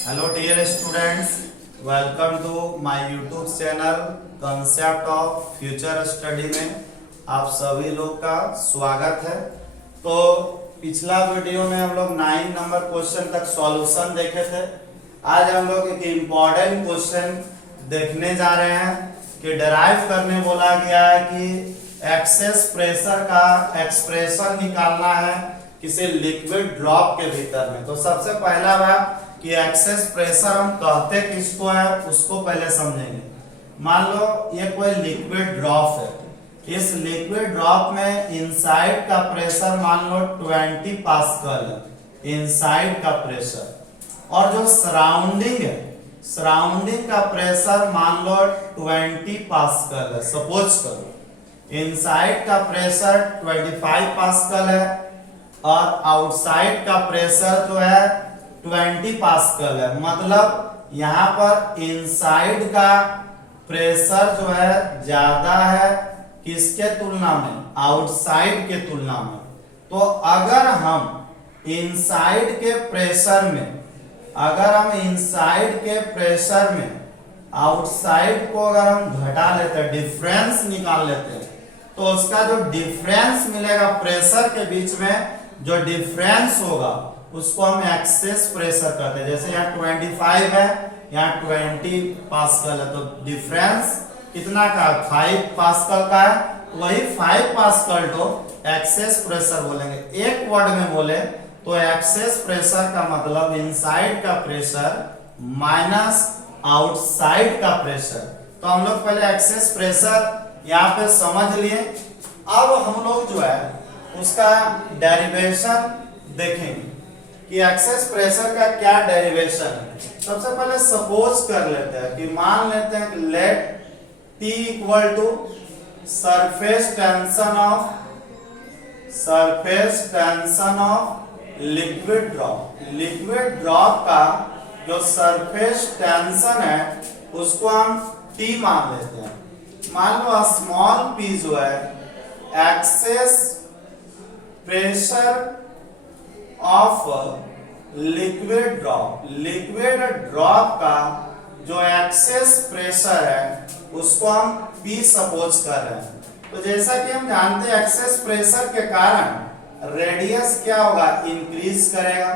Hello dear students, welcome to my YouTube channel concept of future study में आप सभी लोग का स्वागत है। तो पिछला वीडियो में हम लोग 9 नंबर क्वेश्चन तक सॉल्यूशन देखे थे। आज हम लोग एक इम्पॉर्टेंट क्वेश्चन देखने जा रहे हैं कि डिराइव करने बोला गया है कि एक्सेस प्रेशर का एक्सप्रेशन निकालना है किसी लिक्विड ड्रॉप के भीतर में। तो सबसे पहला बात कि एक्सेस प्रेशर हम कहते किसको है उसको पहले समझेंगे। मान लो ये कोई लिक्विड ड्रॉप है, इस लिक्विड ड्रॉप में इनसाइड का प्रेशर मान लो 20 पास्कल है, इनसाइड का प्रेशर, और जो सराउंडिंग है सराउंडिंग का प्रेशर मान लो 20 पास्कल है। सपोज करो इनसाइड का प्रेशर 25 पास्कल है और आउटसाइड का प्रेशर जो है 20 पास्कल है। मतलब यहाँ पर इनसाइड का प्रेशर जो है ज्यादा है किसके तुलना में, आउटसाइड के तुलना में। तो अगर हम इनसाइड के प्रेशर में आउटसाइड को अगर हम घटा लेते हैं, डिफरेंस निकाल लेते हैं, तो उसका जो डिफरेंस मिलेगा प्रेशर के बीच में, जो डिफरेंस होगा उसको हम एक्सेस प्रेशर कहते हैं। जैसे यहाँ 25 है, यहाँ 20 पास्कल है, तो डिफरेंस कितना का 5 पास्कल का है, वही 5 पास्कल तो एक्सेस प्रेशर बोलेंगे। एक वर्ड में बोले तो एक्सेस प्रेशर का मतलब इनसाइड का प्रेशर माइनस आउटसाइड का प्रेशर। तो हम लोग पहले एक्सेस प्रेशर यहाँ पे समझ लिए। अब हम लोग जो है उसका डेरिवेशन देखेंगे कि एक्सेस प्रेशर का क्या डेरिवेशन है। सबसे पहले सपोज कर लेते हैं कि मान लेते हैं कि let T equal to surface tension of liquid drop का जो सरफेस टेंशन है उसको हम T मान लेते हैं। मान लो स्मॉल p जो है excess pressure of liquid drop का जो एक्सेस प्रेशर है उसको हम P सपोज कर रहे हैं। तो जैसा कि हम जानते हैं एक्सेस प्रेशर के कारण रेडियस क्या होगा, इंक्रीज करेगा।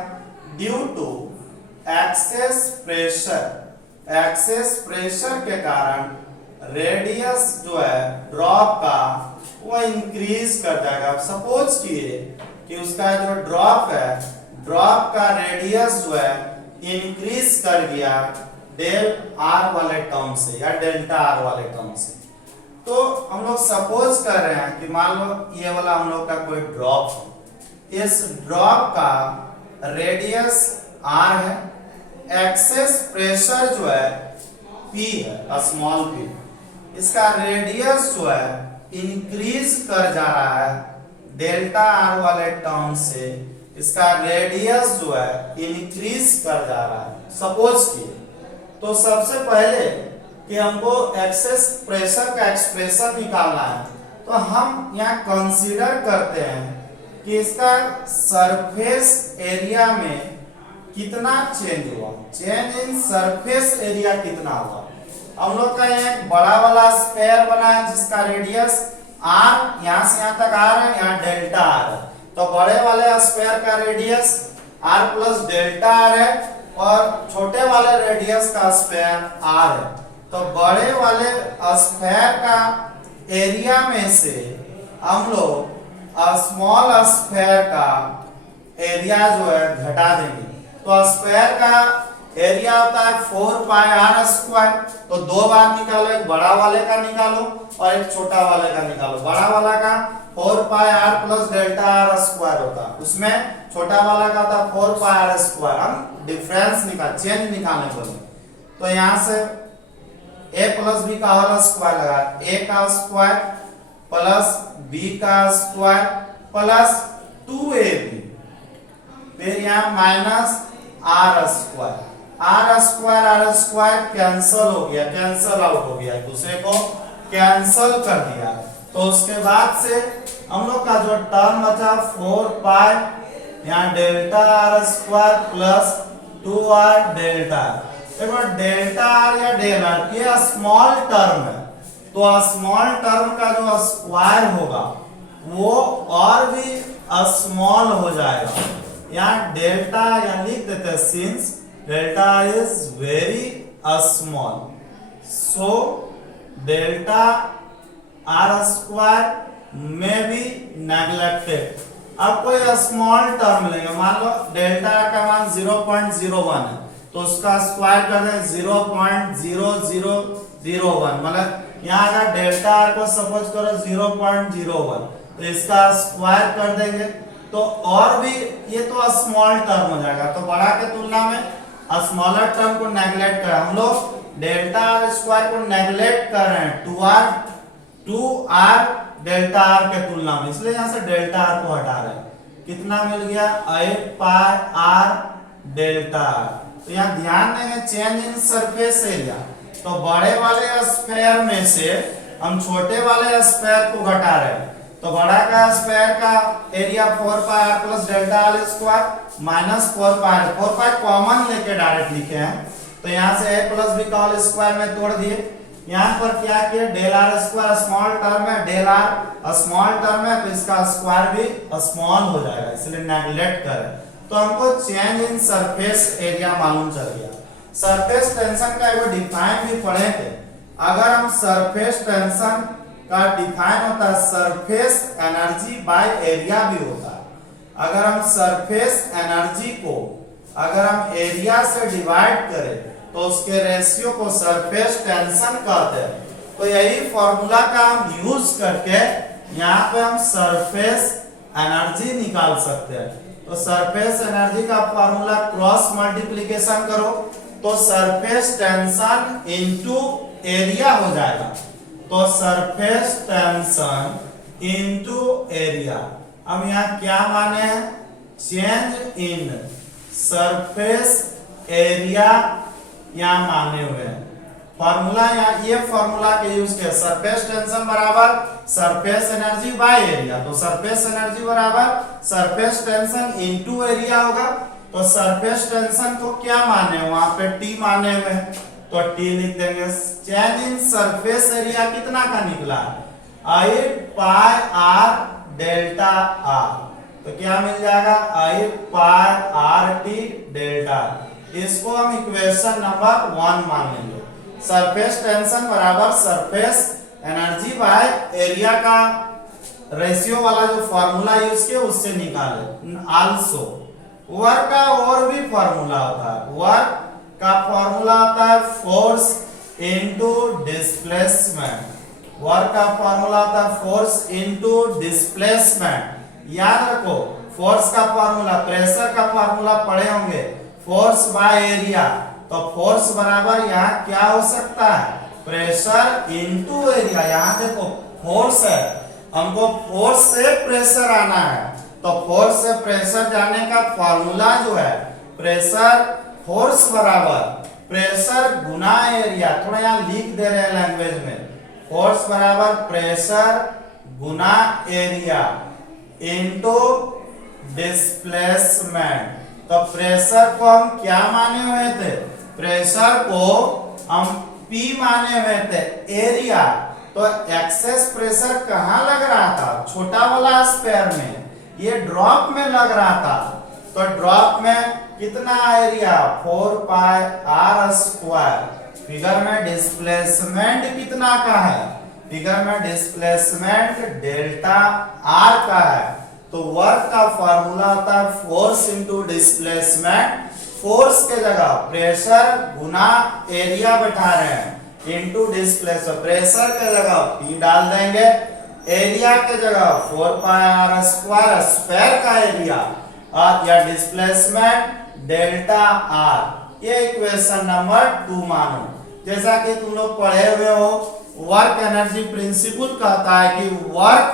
ड्यू टू एक्सेस प्रेशर के कारण रेडियस जो है ड्रॉप का वो इंक्रीज कर जाएगा। सपोज किए कि उसका जो ड्रॉप का रेडियस जो है इंक्रीज कर गया डेल आर वाले टर्म से या डेल्टा आर वाले टर्म से। तो हम लोग सपोज कर रहे हैं कि मान लो ये वाला हम लोग का कोई ड्रॉप है, इस ड्रॉप का रेडियस आर है, एक्सेस प्रेशर जो है पी है, स्मॉल पी, इसका रेडियस जो है इंक्रीज कर जा रहा है डेल्टा आर वाले टर्म से, इसका रेडियस जो है इंक्रीज कर जा रहा है। सपोज किए तो सबसे पहले कि हमको एक्सेस प्रेशर का एक्सप्रेशन निकालना है, तो हम यहाँ कंसीडर करते हैं कि इसका सरफेस एरिया में कितना चेंज हुआ, चेंज इन सरफेस एरिया कितना हुआ। हम लोग का एक बड़ा वाला स्फीयर बना है जिसका रेडियस r, यहाँ से यहाँ तक r है, यहाँ डेल्टा r है। तो बड़े वाले स्फीयर का radius r plus delta r है और छोटे वाले रेडियस का स्फीयर r है। तो बड़े वाले स्फीयर का एरिया में से हम लोग स्मॉल स्फीयर का एरिया जो है घटा देंगे। तो स्फीयर का एरिया होता है 4 पाई आर स्क्वायर। तो दो बार निकालो, एक बड़ा वाले का निकालो और एक छोटा वाले का निकालो। बड़ा वाला का 4 pi r plus delta are square होता है, उसमें छोटा वाला का होता है 4 पाई आर स्क्वायर। हम डिफरेंस चेंज निकालने बोले तो यहाँ से a प्लस बी का होल स्क्वायर लगा, a का स्क्वायर प्लस b का स्क्वायर प्लस 2ab, फिर यहाँ माइनस आर स्क्वायर कैंसल हो गया, कैंसल आउट हो गया, दूसरे को कैंसल कर दिया। तो उसके बाद से हम लोग का जो टर्म बचा 4 पाई यहाँ delta R square plus 2r delta. देखो डेल्टा आर या डेल आर ये स्मॉल टर्म है, तो स्मॉल टर्म का जो स्क्वायर होगा वो और भी स्मॉल हो जाएगा। यहाँ डेल्टा या लिख देते हैं since delta is very small, so delta R square में बी नेग्लेक्टेड। अब कोई स्मॉल टर्म लेंगे, मान लो डेल्टा का मान 0.01 है, तो उसका स्क्वायर कर दें 0.0001, मतलब यहाँ अगर डेल्टा आर को सपोज करो 0.01, तो इसका स्क्वायर कर देंगे तो और भी ये तो स्मॉल टर्म हो जाएगा। तो बड़ा के तुलना में स्मॉलर टर्म को नेग्लेक्ट कर, हम लोग डेल्टा आर स्क्वायर को नेग्लेक्ट कर रहे हैं 2r डेल्टा आर के तुलना में, इसलिए यहाँ से डेल्टा आर को हटा रहे हैं। कितना मिल गया 8 पाई r डेल्टा आर। तो यहाँ ध्यान देंगे चेंज इन सरफेस एरिया, तो बड़े वाले स्फीयर में से हम छोटे वाले स्फीयर को घटा रहे हैं, तो बड़ा का स्क्वायर का area 4 pi r plus delta are square minus 4 pi common लेके डायरेक्ट लिखे हैं, तो यहाँ से a प्लस b का होल स्क्वायर में तोड़ दिए। यहाँ पर क्या किया del R square small term है, डेल आर स्मॉल टर्म है, तो इसका स्क्वायर भी स्मॉल हो जाएगा, इसलिए नेग्लेक्ट करें। तो हमको चेंज इन सरफेस एरिया मालूम चल गया। सरफेस टेंशन का एक डिफाइन भी पढ़े थे। अगर हम सरफेस टेंशन का डिफाइन होता है सरफेस एनर्जी बाय एरिया भी होता है। अगर हम सरफेस एनर्जी को अगर हम एरिया से डिवाइड करें तो उसके रेशियो को सरफेस टेंशन कहते हैं। तो यही फॉर्मूला का हम यूज करके यहाँ पे हम सरफेस एनर्जी निकाल सकते हैं। तो सरफेस एनर्जी का फॉर्मूला क्रॉस मल्टीप्लिकेशन करो तो सरफेस टेंशन इनटू एरिया हो जाएगा। तो सरफेस टेंशन इनटू एरिया, हम यहाँ क्या माने हैं चेंज इन सरफेस एरिया यहाँ माने हुए हैं। फॉर्मूला यहाँ ये फॉर्मूला के यूज किया सरफेस टेंशन बराबर सरफेस एनर्जी बाय एरिया, तो सरफेस एनर्जी बराबर सरफेस टेंशन इनटू एरिया होगा। तो सरफेस टेंशन को क्या माने वहां पे टी माने हुए, तो टी लिख देंगे। चेंज इन सरफेस एरिया कितना का निकला 8 पाई r डेल्टा r, तो क्या मिल जाएगा 8 पाई r t डेल्टा। इसको हम इक्वेशन नंबर 1 मान लेंगे। सरफेस टेंशन बराबर सरफेस एनर्जी बाय एरिया का रेशियो वाला जो फॉर्मूला यूज किया उससे निकाले। आल्सो वर्क का और भी फॉर्मूला होता है, वर्क का फॉर्मूला होता है फोर्स इनटू डिस्प्लेसमेंट। वर्क का फॉर्मूला होता है फोर्स इनटू डिस्प्लेसमेंट। याद रखो फोर्स का फॉर्मूला प्रेशर का फॉर्मूला पढ़े होंगे फोर्स बाय एरिया, तो फोर्स बराबर यहाँ क्या हो सकता है प्रेशर इनटू एरिया। यहाँ देखो फोर्स है, हमको फोर्स से प्रेशर आना है, तो फोर्स से प्रेशर जाने का फॉर्मूला जो है प्रेशर फोर्स बराबर प्रेशर गुना एरिया। थोड़ा यहाँ लिख दे रहे हैं लैंग्वेज में, फोर्स बराबर प्रेशर गुना एरिया इनटू डिस्प्लेसमेंट। तो प्रेशर को हम क्या माने हुए थे, प्रेशर को हम P माने हुए थे, एरिया तो एक्सेस प्रेशर कहाँ लग रहा था छोटा वाला स्फीयर में, ये ड्रॉप में लग रहा था। तो ड्रॉप में कितना area 4 pi r square. Figure में डिस्प्लेसमेंट कितना का है, फिगर में डिस्प्लेसमेंट डेल्टा r का है। तो वर्क का फॉर्मूला होता है फोर्स इनटू डिस्प्लेसमेंट। फोर्स के जगह प्रेशर गुना एरिया बैठा रहे हैं इनटू डिस्प्लेसमेंट, प्रेशर के जगह P डाल देंगे, एरिया के जगह 4 पाई r स्क्वायर स्फीयर का एरिया और या डिस्प्लेसमेंट डेल्टा r। ये इक्वेशन नंबर 2 मानो। जैसा कि तुम लोग पढ़े हुए हो वर्क एनर्जी प्रिंसिपल कहता है कि वर्क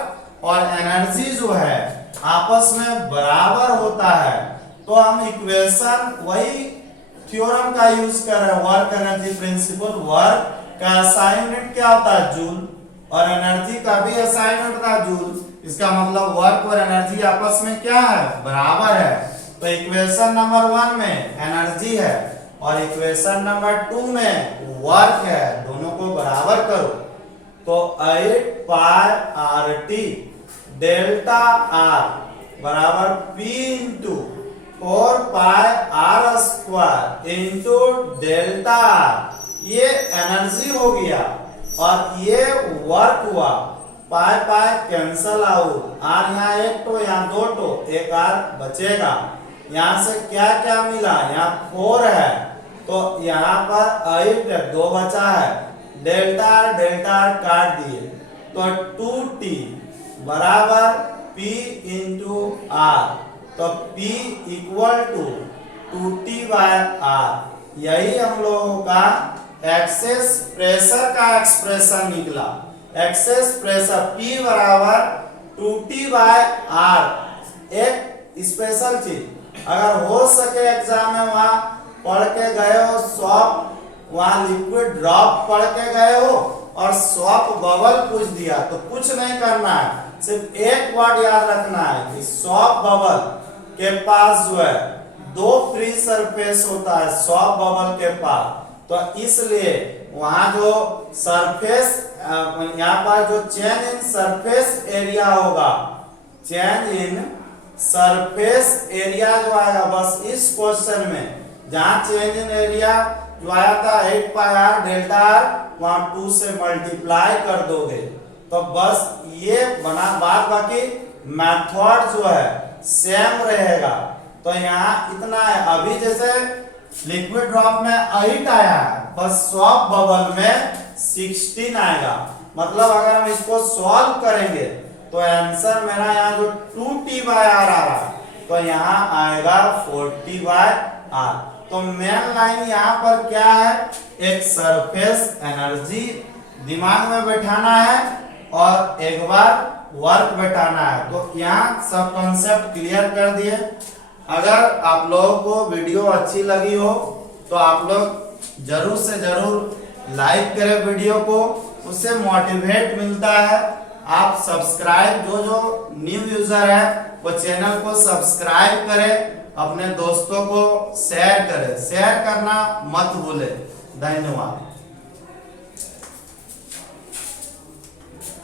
और एनर्जी जो है आपस में बराबर होता है। तो हम इक्वेशन वही थ्योरम का यूज कर रहे हैं, वर्क एनर्जी प्रिंसिपल। वर्क का SI यूनिट क्या होता है जूल, और एनर्जी का भी SI यूनिट होता है जूल। इसका मतलब वर्क और एनर्जी आपस में क्या है बराबर है। तो इक्वेशन नंबर 1 में एनर्जी है और इक्वेशन नंबर 2 में वर्क है, दोनों को बराबर करो तो 8 pi R T delta R बराबर P into 4 pi are square into delta R. ये एनर्जी हो गया और ये वर्क हुआ। Pi pi cancel out, R यहाँ एक तो यहाँ दो तो एक आर बचेगा। यहाँ से क्या क्या मिला, यहाँ 4 है तो यहाँ पर 8 है, 2 बचा है, डेल्टा आर काट दिए तो 2t बराबर P इंटू आर, तो P equal to 2t by R. यही हम लोगों का एक्सेस प्रेशर का एक्सप्रेशन निकला। एक्सेस प्रेशर P बराबर 2t बाय आर। एक स्पेशल चीज, अगर हो सके एग्जाम में वहां पढ़ के गए हो सॉफ्ट, वहां लिक्विड ड्रॉप पढ़ के गए हो और सॉफ्ट बबल पूछ दिया तो कुछ नहीं करना है, सिर्फ एक वर्ड याद रखना है कि सॉफ्ट बबल के पास जो है 2 फ्री सरफेस होता है सॉफ्ट बबल के पास। तो इसलिए वहां जो सरफेस यहाँ पर जो चेंज इन सरफेस एरिया होगा, चेंज इन सरफेस एरिया जो आएगा बस इस क्वेश्चन में, जहां चेंज इन एरिया जो आया था 8 पाई आर डेल्टा आर, वहां 2 से मल्टीप्लाई कर दोगे तो बस ये बना। बात बाकी मेथड जो है सेम रहेगा। तो यहाँ इतना है, अभी जैसे लिक्विड ड्रॉप में 8 आया है, बस सॉफ्ट बबल में 16 आएगा। मतलब अगर हम इसको सॉल्व करेंगे तो आंसर मेरा यहाँ जो 2t बाय आर आ रहा है तो यहाँ आएगा 4t बाय आर। तो मेन लाइन यहाँ पर क्या है, एक सरफेस एनर्जी दिमाग में बैठाना है और एक बार वर्क बैठाना है। तो यहाँ सब कॉन्सेप्ट क्लियर कर दिए। अगर आप लोगों को वीडियो अच्छी लगी हो तो आप लोग जरूर से जरूर लाइक करें वीडियो को, उससे मोटिवेट मिलता है। आप सब्सक्राइब, जो न्यू यूजर है वो चैनल को सब्सक्राइब करें, अपने दोस्तों को शेयर करें, शेयर करना मत भूलें। धन्यवाद।